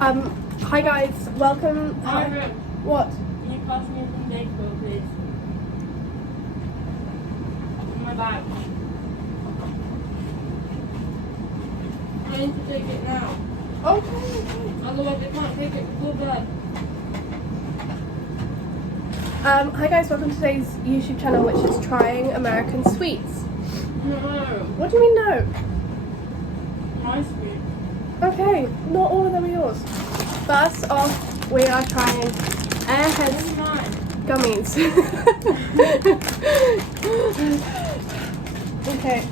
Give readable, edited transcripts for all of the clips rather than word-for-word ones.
Hi guys, welcome. Margaret, What? can you pass me some Dayquil, please? In my bag. I need to take it now. Okay. Otherwise, I can't take it before bed. Hi guys, welcome to today's YouTube channel, which is Trying American Sweets. No. What do you mean no? My sweet. Okay, not all of them are yours. First off, we are trying Airheads What's mine? gummies. Okay.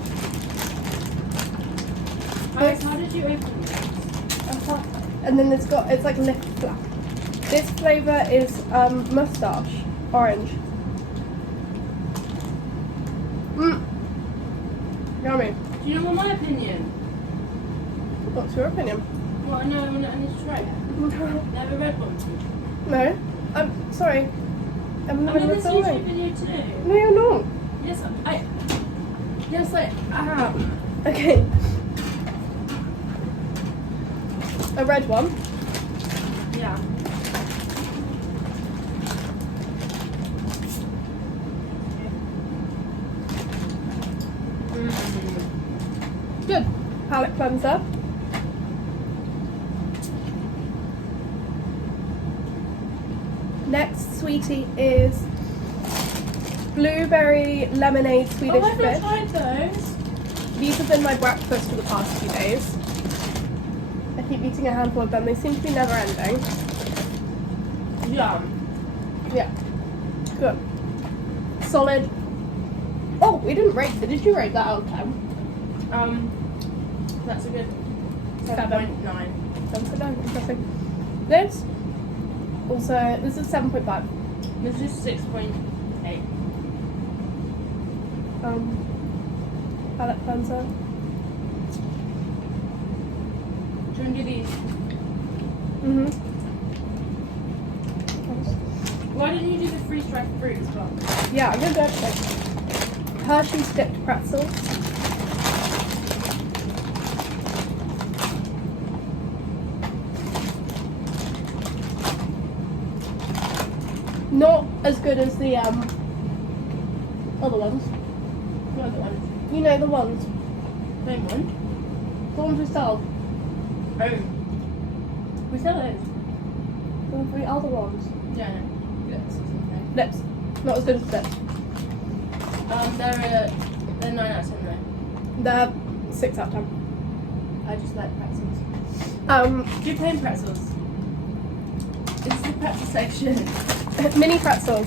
Alex, how did you open this? And then it's like lip flap. This flavour is mustache, orange. Yummy. Do you know my opinion? What's your opinion? Well, I know I need to try it. They have a red one. No, I'm sorry. I'm I'm in having this a YouTube away. video too. No, you're not. Yes, I am. Okay. A red one. Yeah. Good. Palate cleanser. Next sweetie is blueberry lemonade Swedish Oh, I've fish. not tried those. These have been my breakfast for the past few days. I keep eating a handful of them. They seem to be never ending. Yum. Yeah. Good. Solid. Oh, we didn't rate it. Did you rate that out of 10? That's a good 7. 7.9. 7.9. Interesting. This is 7.5. This is 6.8. Palate cleanser. Do you want to do these? Why didn't you do the freeze-dried fruit as well? Yeah, I'm gonna do everything. Hershey's dipped pretzels. Not as good as the other ones. What other ones? You know the ones. Same one. The ones we sell. Oh. We sell those. The three other ones. Yeah, no. Lips or something. Lips. Not as good as lips. They're 9 out of 10 though. They're 6 out of 10. I just like pretzels. Do plain pretzels. This is the pretzel section. Mini pretzels.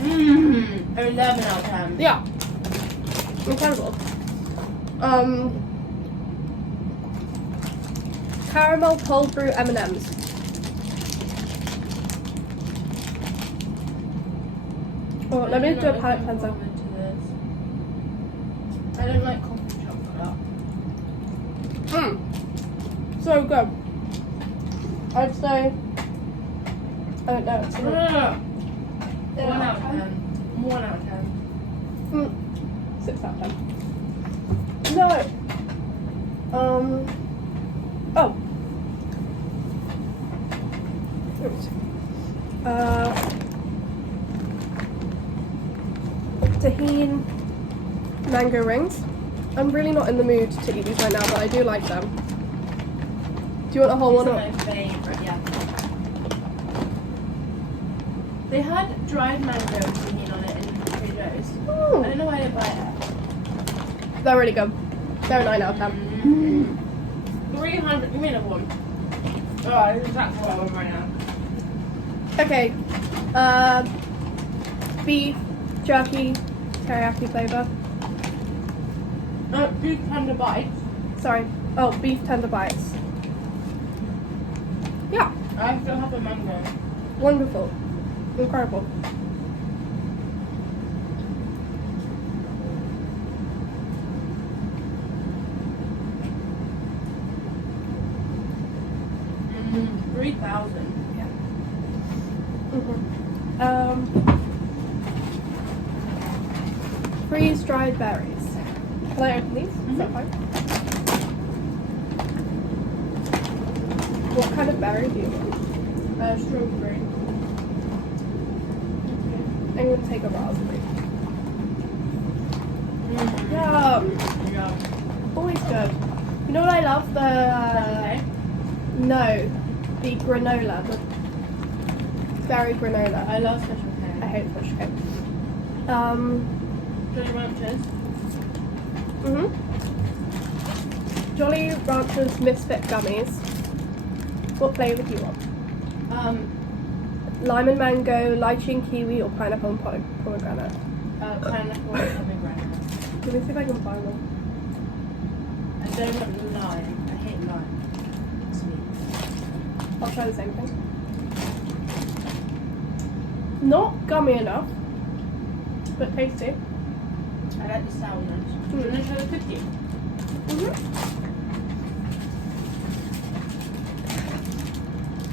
11 out of 10. Yeah. Incredible. Caramel cold brew M&Ms. Oh, let me do a palate cleanser. I don't like coffee chocolate. So good. I'd say, I don't know. It's 1 out of 10. 1 out of 10. 6 out of 10. No. Oh. Tahini mango rings. I'm really not in the mood to eat these right now, but I do like them. Do you want a whole one? These are my favourite, yeah. They had dried mango tahini on it in Trader Joe's. I don't know why I didn't buy it. They're really good. They're a 9 out of 10. 300. Give me another one. Oh, this is exactly what I want right now. Okay. Beef jerky teriyaki flavor. Beef tender bites. Sorry. Oh, beef tender bites. Yeah. I still have a mango. Wonderful. Incredible. Mm, 3,000. Yeah. Freeze dried berries. Can I open these? Is that fine? What kind of berry do you want? Strawberry. I'm gonna take a raspberry. Yeah. Yum. Always good. You know what I love? No, the granola, the berry granola. I love special K. I hate special K. Jolly Ranchers. Jolly Ranchers Misfit Gummies. What flavour do you want? Lime and mango, lychee and kiwi, or pineapple and pomegranate? Pineapple and pomegranate. Let me see if I can find one. I don't want lime. I hate lime. Sweet. I'll try the same thing. Not gummy enough, but tasty. I like the sourness. Do you want to try the cookie?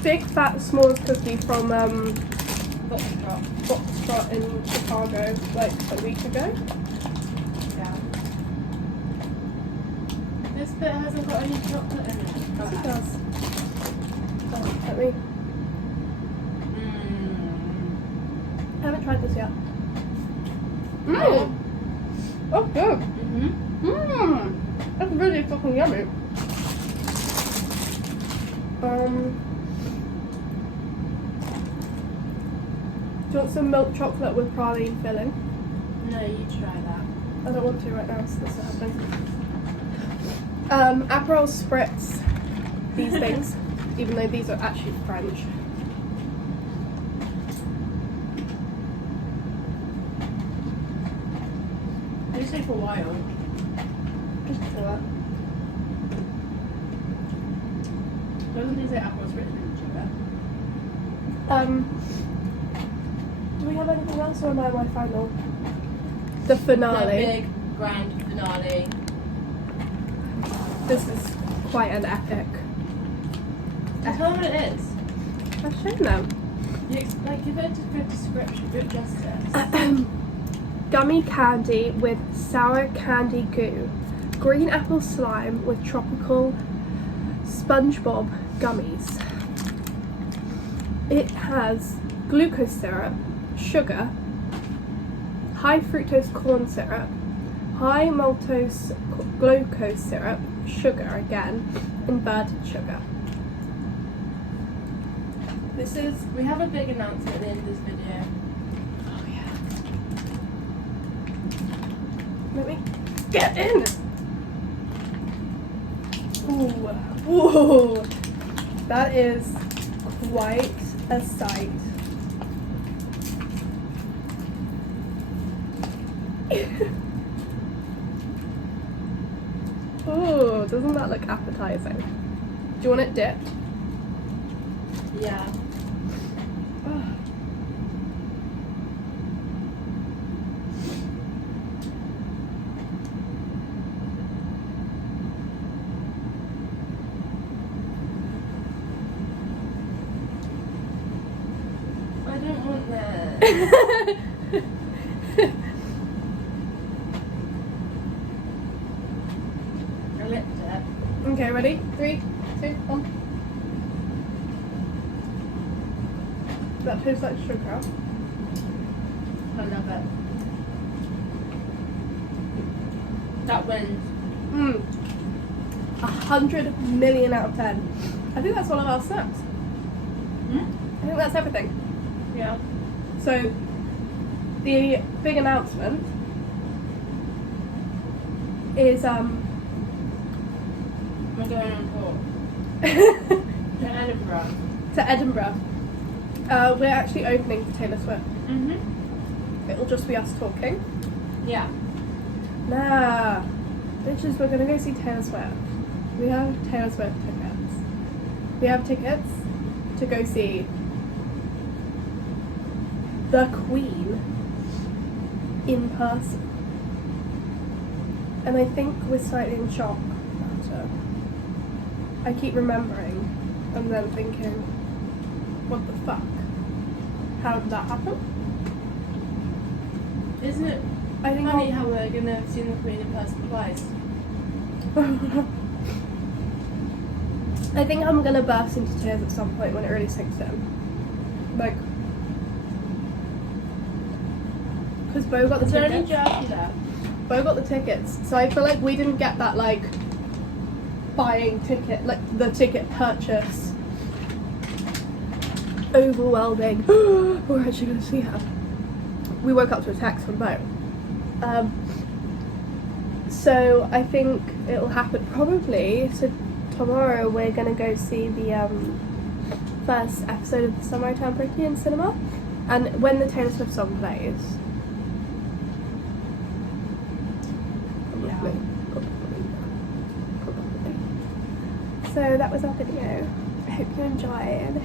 Big fat s'mores cookie from Foxtrot. in Chicago like a week ago. Yeah. This bit hasn't got any chocolate in it. Yes, it does. Oh, let me. I haven't tried this yet. Oh, good. That's really fucking yummy. Do you want some milk chocolate with praline filling? No, you try that. I don't want to right now, so this is happening. Aperol Spritz, these things, even though these are actually French. They take a while. Just do it. Doesn't it say apples written in sugar? Do we have anything else, or am I my final? The finale. The big grand finale. This is quite an epic. Tell them what it is. I've shown them. Give it a good description, good justice. Gummy candy with sour candy goo. Green apple slime with tropical SpongeBob gummies. It has glucose syrup, sugar, high fructose corn syrup, high maltose glucose syrup, sugar again, inverted sugar. We have a big announcement at the end of this video. Oh yeah. Let me get in. Ooh. That is quite a sight. Ooh, doesn't that look appetizing? Do you want it dipped? Yeah. I don't want that. I licked it. Okay, ready? 3, 2, 1. That tastes like sugar. I love it. That wins. 100 million out of 10. I think that's all of our snacks. I think that's everything. Yeah. So, the big announcement is We're going on tour. To Edinburgh. to Edinburgh. We're actually opening for Taylor Swift. It'll just be us talking. Yeah. Nah, bitches, we're gonna go see Taylor Swift. We have Taylor Swift tickets. We have tickets to go see the Queen in person. And I think we're slightly in shock about it. I keep remembering and then thinking, what the fuck? How did that happen? Isn't it I think funny how we're gonna have seen the Queen in person twice? I think I'm gonna burst into tears at some point when it really sinks in. Like, because Bo got the Is there any tickets. jerky there? Bo got the tickets, so I feel like we didn't get that like buying ticket, like the ticket purchase. Overwhelming. We're actually gonna see her. We woke up to a text from Bo. So I think it'll happen probably. So tomorrow we're gonna go see the first episode of the Summer I Turned Pretty in cinema, and when the Taylor Swift song plays. Probably. So that was our video. I hope you enjoyed.